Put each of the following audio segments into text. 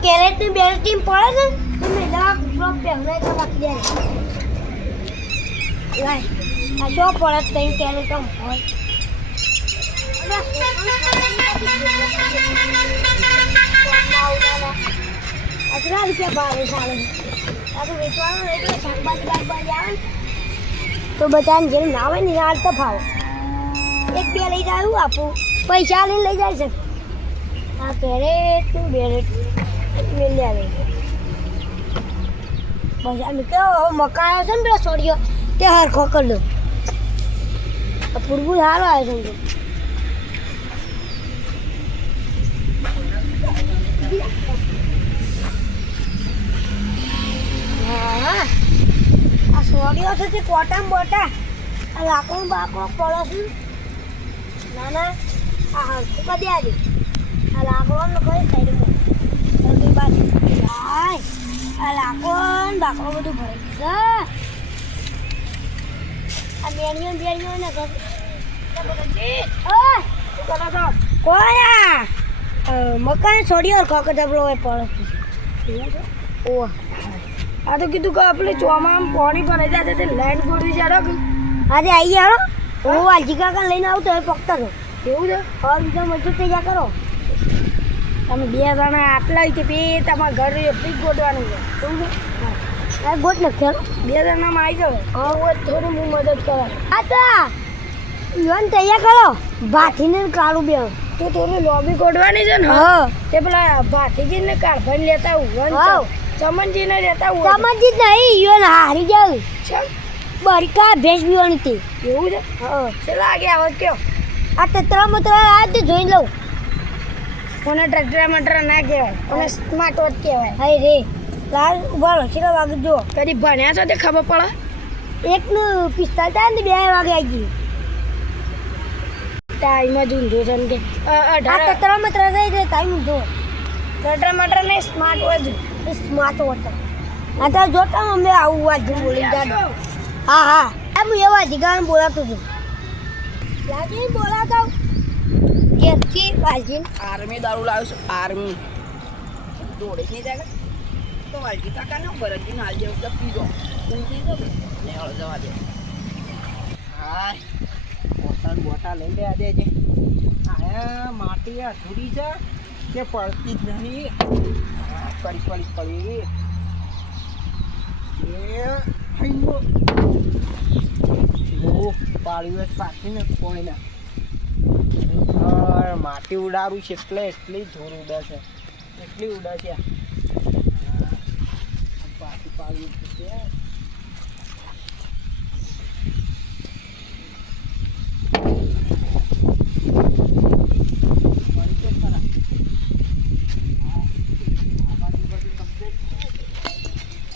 Caret ની બે team પડે છે તમે દવા ડ્રોપ પહેલે તો બાકી દે લાય આ જો પડે તઈ કેરેટ તો હોય અગરા રૂપિયા ભાવે ચાલે આ તો વેચવાનું રહે તો શાકભાજી આવે તો બધાને જેમ ના આવે ને હાલ તો ભાવ એક બે લઈ જાય આપું પૈસા લઈને લઈ જાય છે આ કેરેટ બેરેટ મેલી આવે બસ આમ તો મકાન છે ને પેલા છોડીઓ તે હરખો કરી દો આ પૂરબુર સારો આવે છે હા આ છોડીઓ છે તે કોટા બોટા આ લાકડું બાકડું પડે છે ના ના આ હરખું કરી દે આજે આ લાકડો કોઈ સાઈડમાં બધી બાજુ આ લાકડો બાકડો બધું ભરે છે આ બેણીઓ ને કોયા મકાન છોડ્યો ખોખો ડબલો હોય પડે ઓહ આ તો કીધું કે આપણે ચોમામાં પાણી ભરાઈ જાય તે લાઈન ગોળવી ચાલો આજે આવી જાઓ હું વાલજી કાકા લઈને આવું તો એ પકતા છો એવું છે હવે બીજા મજૂર તૈયાર કરો તમે બે જણા આટલા હોય બે તમારા ઘર એટલી જ ગોઠવાનું છે શું છે ગોઠ નથી બે જણામાં આવી જાવ હવે થોડું હું મદદ કરા હા તો યુવાન તૈયાર કરો ભાથીને કાળું બે તો થોડું લોબી ગોઠવાની છે ને હા તે પેલા ભાથીજીને કાઢભાઈને લેતા આવું ચમનજીને લેતા આવું ચમનજી નહીં યુવાન હારી જાવ બરકા ભેંસ પીવાની હતી એવું છે હા ચલા આગે આવો કયો આ તતરા મતરા આ તો જોઈ લઉં કોને ટ્રેક્ટર મટર ના કહેવાય કોને સ્માર્ટ વોચ કહેવાય હાય રે લાલ ઉભા રહો ચલો વાગે જો કદી ભણ્યા છો તે ખબર પડે એકનું 45 થાય ને 2 વાગે આવી ગયું ટાઈમ જ ઊંધો છે ને આ તતરા મતરા થઈ જાય ટાઈમ ઊંધો ટ્રેક્ટર મટર ને સ્માર્ટ વોચ આ તો જોતા અમે આવું વાત બોલી જા હા હા હું એવા જીગાને બોલાતો છું લાજી બોલાતો કેથી વાલજી આર્મી દારૂ લાવ્યો છું આર્મી દોડે નહીં જાય તો વાલજી કાકા ને ભરતજી નાલ જેવું તો પીજો ઊંધી તો ને હળ જવા દે હા બોટા લઈ લે આજે જે આ માટી અધૂરી છે કે પડતી જ નહીં કરી એ હૈનો પાળ્યું પાછીને કોઈ ના માટી ઉડાડું છે એટલે એટલી જોર ઉડે છે એટલી ઉડે છે પાછી પાડ્યું છે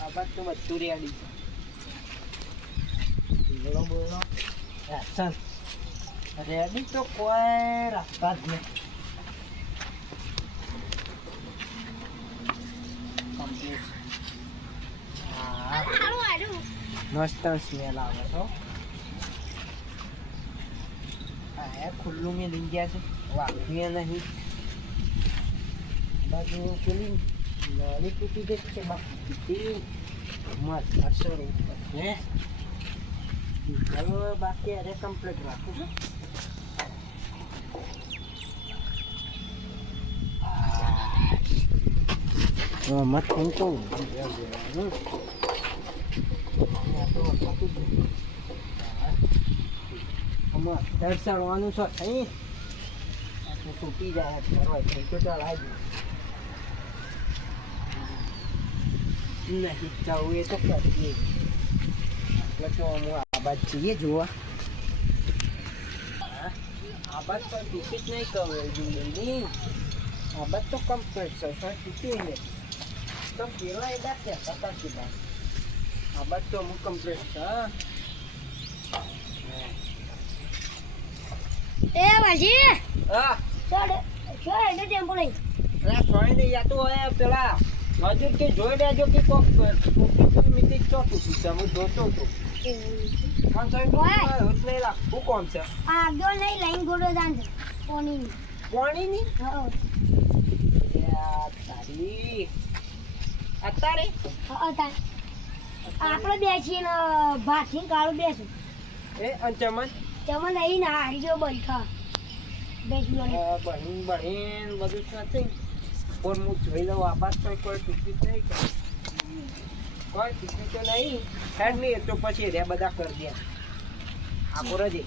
આબાદ તો બધું રેડી છે બોલો એક્શન રેડી તો કોઈ રાખતા જ નહીં કમ્પ્લીટ મસ્ત સ્મેલ આવે છો હા ખુલ્લું મેં લઈ ગયા છે વાઘીએ નહીં બાજુ પેલી નળી તૂટી ગઈ છે બાકી મસ્ત અસર ઉપર હે ચાલો બાકી અરે કમ્પ્લીટ રાખું છું મત તો દર્શાવવાનું છે અહીં તૂટી જાય ફરવા થઈ તો ચાલ આવી નહીં જવું એ તો કરીએ એટલે તો હું આ બાદ જઈએ જોવા આ બાદ તો તૂટી જ નહીં કહું નહીં આ બાદ તો કમ્પ્લીટ છે તૂટી નહીં તો પેલા એ દાખ છે પતાસી બાદ આ બાદ તો અમુક કમ્પ્લીટ છે એ વાલજી હા છોડ એટલે ટેમ્પો લઈ અરે સોય નહીં યા તો હોય પેલા મજૂર કે જોઈ લેજો કે કોક મિનિટ ચોથું છે હું જોતો હતો કોણ છે હું કોણ છે આ આગળ નહીં લાઈન ગોળો જાન છે પાણીની પાણીની હા યાર તારી અત્યારે અત્યારે આપણે બેસીએ ને ભાથી કાળું બેસું એ અંચમન ચમન અહીં ના હારી ગયો બેઠા બેસી બહેન બધું નથી પણ હું જોઈ લઉં આપાસ તો કોઈ ટિકિટ નહીં કે કોઈ ટિકિટ તો નહીં હેડ નહીં તો પછી રે બધા કરી દે આખો રજે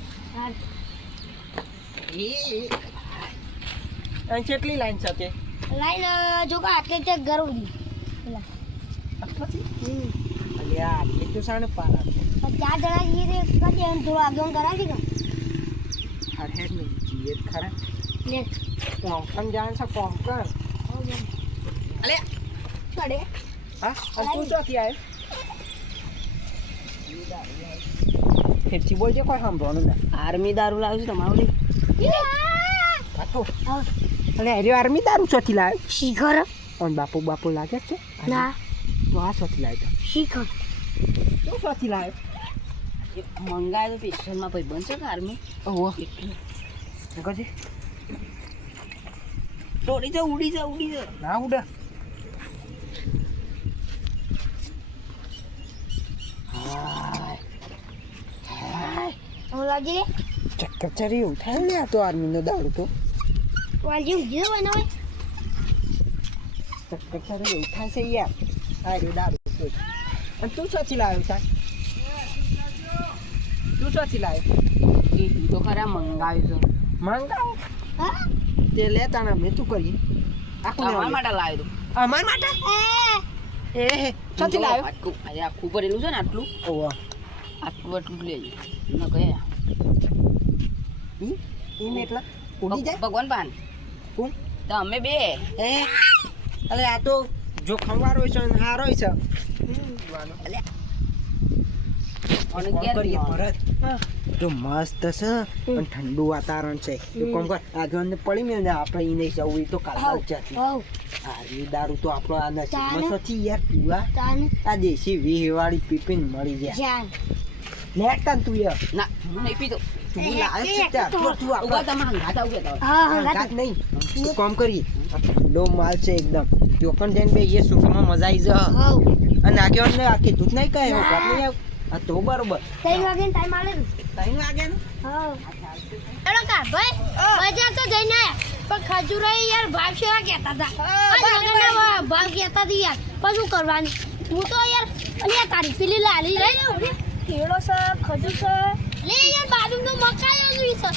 એ કેટલી લાઈન છે લાઈન જો કે આટલે તે ગરવ દી અલે આ આટલી તો સાને પારા 4 જણા જઈએ તે કદી એમ થોડું આગળ કરાવી દો હાર હેડ નહીં જીએ ખરા લે કોમ જાણ છે કોમ કર અલે ચડે હા અને તું ચોથી આવે ફેરથી બોલજે કોઈ સાંભળવાનું ના આર્મી દારૂ લાવ્યું છે તમારું આ તો અલે અરે આર્મી દારૂ ચોથી લાવે શિખર અને બાપુ લાગે છે ના તો આ ચોથી લાવે શિખર તો ચોથી લાવે મંગાય તો પેશનમાં ભાઈ બનશે કે આર્મી ઓહો કજી દોડી જા ઉડી જા ના ઉડા હું લાગી ચક્કર ચરી એવું થાય ને આ તો આર્મીનો દારૂ તો વાલજી ઉજી બનાવે ચક્કર ચરી એવું થાય છે યાર આ રહ્યો દારૂ તો અને તું ચોથી લાવ્યો છે તું ચોથી લાવ્યો કીધું તો ખરા મંગાવ્યું છે મંગાવ હા તે લેતા ને અમે શું કરીએ આખું તમારા લેવાનું. માટે લાવ્યું અમાર માટે એ ચોથી લાવ્યો આખું ભરેલું છે ને આટલું ઓહો આટલું આટલું લેજો ન ગયા ઈને એટલા ઉડી જાય ભગવાન પાન કોણ તો અમે બે એ અલે આ તો જો ખંવારો છે ને હારો છે અલે અને કોમ ઘેર કરીએ પીવાનું. ભરત હા તો મસ્ત છે અને ઠંડુ વાતાવરણ છે તો કોમ કર આગળ પડી મેં ને આપણે ઈ નહીં જવું ઈ તો કાલ જતી હાઉ આ ઈ દારૂ તો આપણો આ નસીબમાં ચાલે. નથી યાર પીવા તાન આ દેશી વીહવાળી પીપીન મળી જાય જાન લેતા ને તું યાર ના હું નહીં પીતો તું લાવે છે ત્યાં તું ઉભા આપણે તમે હંગાતા ઉભા તમે હા હા ગાત નહીં તું કામ કરી આ ઠંડો માલ છે એકદમ ચોકન જઈને બે એ સુખમાં મજા આવી જાય હાઉ અને આગળ ને આ કીધું જ નહીં કહે હું ઘર નહીં આવ આ તો બરોબર 3 વાગે ટાઈમ આલે ને 3 વાગે ને હાઉ એડો કા ભાઈ બજાર તો જઈને આયા પણ ખજૂરો યાર ભાવ સેવા કહેતા હતા આ લગનના ભાવ કહેતા હતી યાર પણ શું કરવાનું હું તો યાર અલ્યા તારી પેલી લાલી રહી કેળો છે ખજૂર છે લે યાર બાજુનો મકાઈ આવ્યું છે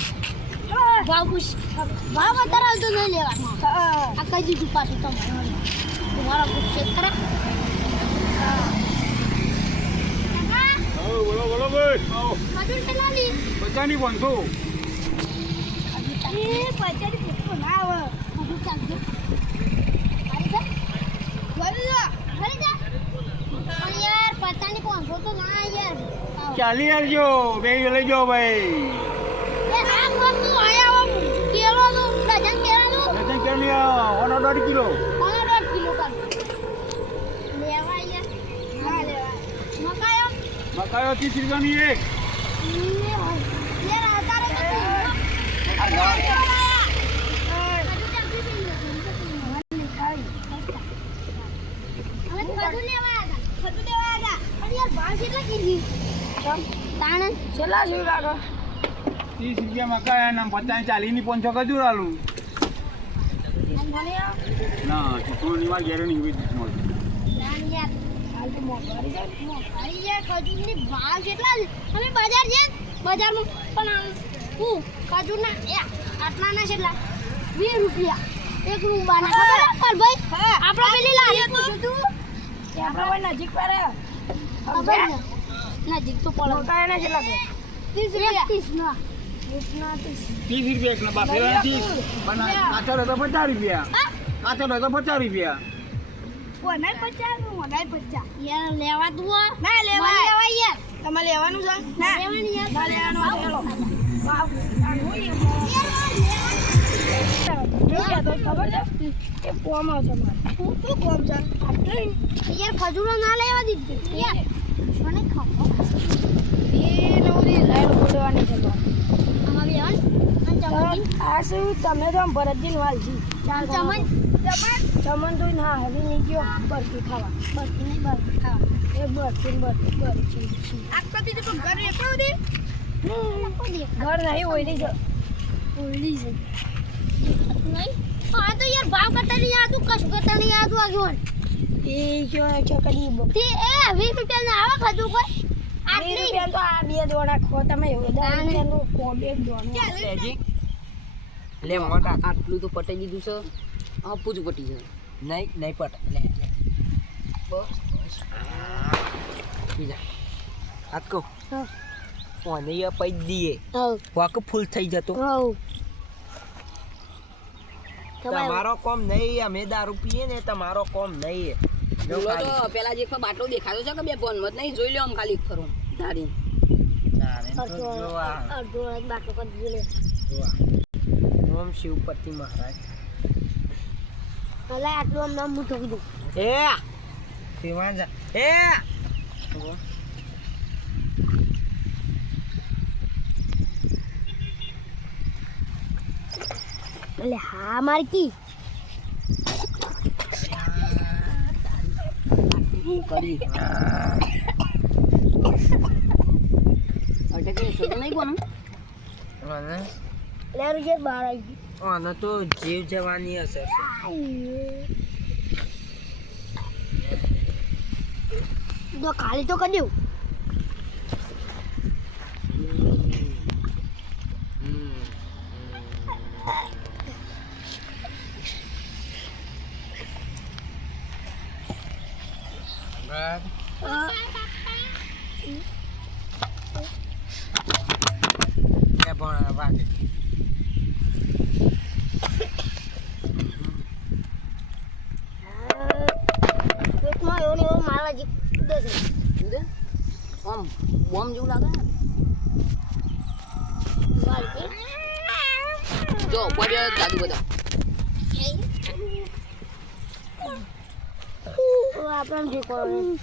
ભાવ ખુશ ભાવ વધારે આવતો નહીં લેવાનો આ કઈ દીધું પાછું તમારા પૂછે ખરા બોલો બોલો ભાઈ આવો ખજૂર છે લાલી બચાની 500 એ પૈસાની પૂછતો ના આવે ખજૂર ચાલશે ફરી જા પણ યાર પચાની 500 તો ના યાર ચાલી આવજો બે લઈ જાઓ ભાઈ એ આ કોનું આયા કેળોનું ડઝન કેળાનું ડઝન કેળિયા 1.5 કિલો 1.5 કિલો કર લેવા યાર હા લેવા મકાયો મકાયો 30 રૂપિયાની એક યાર આતારે છેલ્લા શું લાગો 30 રૂપિયા મકાયા ને 50 40 ની 500 કજૂર આલું ના ચૂકવણી માં ગેરંટી હોય ભાવ કેટલા છે અમે બજાર છે બજારમાં પણ હું ખજૂરના આટલાના કેટલા 20 રૂપિયા એક રૂપિયાના ખબર ભાઈ આપણે પેલી લારી પૂછ્યું તું આપણે ભાઈ નજીક પર ખબર નજીક તો પડે કાયના કેટલા 30 રૂપિયા 30 ના 30 રૂપિયા એક ના બાફેલા નથી પણ કાચો રહે તો 50 રૂપિયા કાચો રહે તો 50 રૂપિયા ઓનાય 50 ઓનાય 50 યાર લેવા તું ના લેવા લેવા યાર તમારે લેવાનું છે ના લેવાનું યાર ના લેવાનું ચલો વાવ ખબર છે કે કોમ આવશે મારે શું કોમ છે યાર ખજૂરો ના લેવા દીધી યાર મને ખબર એ નવરી લાઈન બોલવાની છે અમારી આ શું તમે તો ભરતજી વાલજી ચાલ ચમન ચમન તમને તો ના હવે નહીં ગયો બરફી ખાવા બરફી નહીં બરફી ખાવા એ બરફી બરફી આખો દી તો ઘર એકલો દે ઘર નહીં ઓઈલી છે ઓઈલી છે નહીં હા તો યાર ભાવ કરતા નહીં યાદ કશું કરતા નહીં યાદ આગળ એ જો છોકરી તે એ 20 રૂપિયા આવે ખાધું કોઈ આટલી રૂપિયા તો આ બે દોડા ખો તમે એવું 10 રૂપિયાનું કોડ એક દોડા લેજી લે મોટા આટલું તો પટાઈ દીધું છે આપું જ પટી જાય નહીં પટ લે બસ બીજા આ કહો હા ઓને ય પૈ દીએ હા વાક ફૂલ થઈ જતો હા તમારો કોમ નહીં અમે દારૂ પીએ ને તમારો કોમ નહીં બોલો તો પેલા જે બાટલો દેખાતો છે કે બે ફોન મત નહીં જોઈ લો આમ ખાલી ફરો ધારી અડધો બાટલો કરી દીધો ઓમ શિવપતિ મહારાજ ભલે આટલું આમ નામ હું ઠોકી દઉં એ શિવાંજા એ એટલે હા મારકી કરી અટકે છો તો નહીં કોનું અને લેરું જે બહાર આવી આનો તો જીવ જવાની અસર છે ગયું તો ખાલી તો કરી દઉં પેટમાં એવો ને એવો મારવા જીતે છે દે આમ બોમ્બ જેવું લાગે ને મારકી જો પડ્યો દાદુ બધા આપણે જે કરવાનું